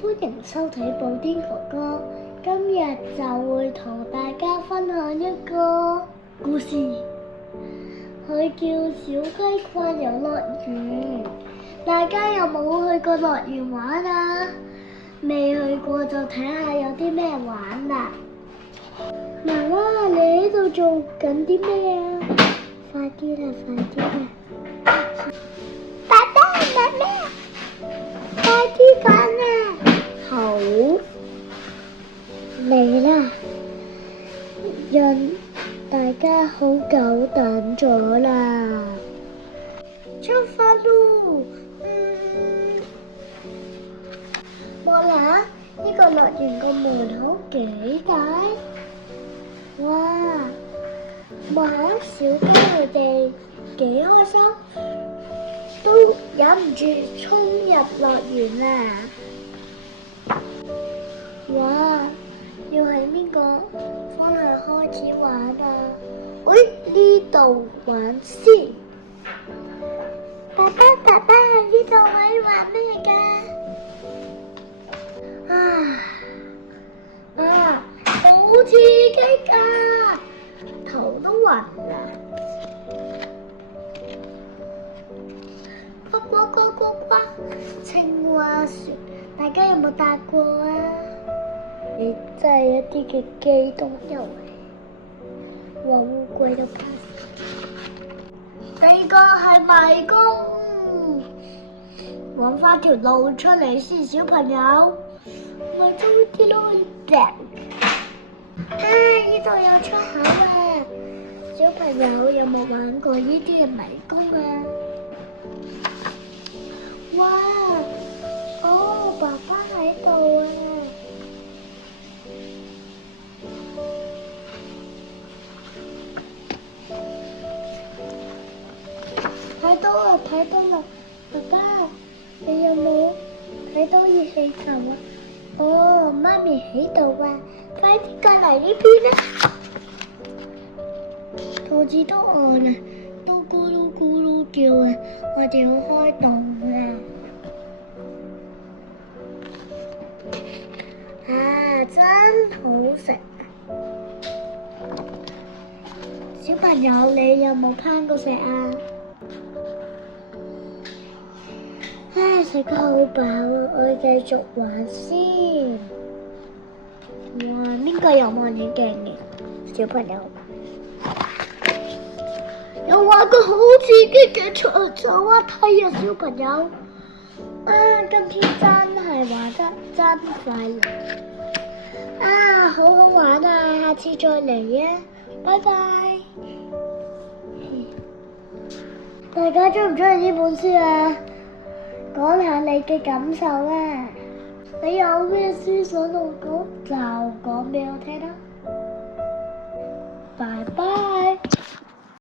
歡迎收睇寶癲哥哥，今日就會同大家分享一個故事，佢叫小雞逛遊樂園。大家有冇去過樂園玩啊？未去過就睇下有啲咩玩啦。媽媽，你喺度做緊啲咩啊？快啲啦，快啲啦！爸爸，媽媽，快啲講啦！好，嚟啦，讓大家好久等咗啦，出發咯！望下呢個樂園個門口幾大，哇！望下小雞佢哋幾開心，都忍唔住衝入樂園啦！哇！要喺邊個方向開始玩啊？喂，呢度玩先。爸爸，呢度可以玩咩㗎？好刺激㗎，頭都暈啦！呱，青蛙船，大家有冇搭過啊？你真係一啲嘅機動遊戲，話烏龜都怕死。第二個係迷宮，揾翻條路出嚟先，小朋友。咪中啲咯，呢度有出口啊！小朋友有冇玩過呢啲嘅迷宮啊？哇！爸爸喺度啊！睇到啦！爸爸，你有冇睇到熱氣球啊？媽咪喺度啊！快啲過嚟呢邊啦！肚子都餓啦，都咕嚕咕嚕叫啊！我哋要開動啦！真好食！小朋友，你有冇攀過石啊？食得好飽啊！我哋繼續玩先。哇！呢個有望遠鏡嘅小朋友，有玩過好刺激嘅坐滑梯啊！小朋友，今天真係玩得真快樂好好玩啊！下次再嚟啊！拜拜。大家中唔中意呢本書啊？講下你嘅感受啦！你有咩思想同講就講俾我聽啦！拜拜。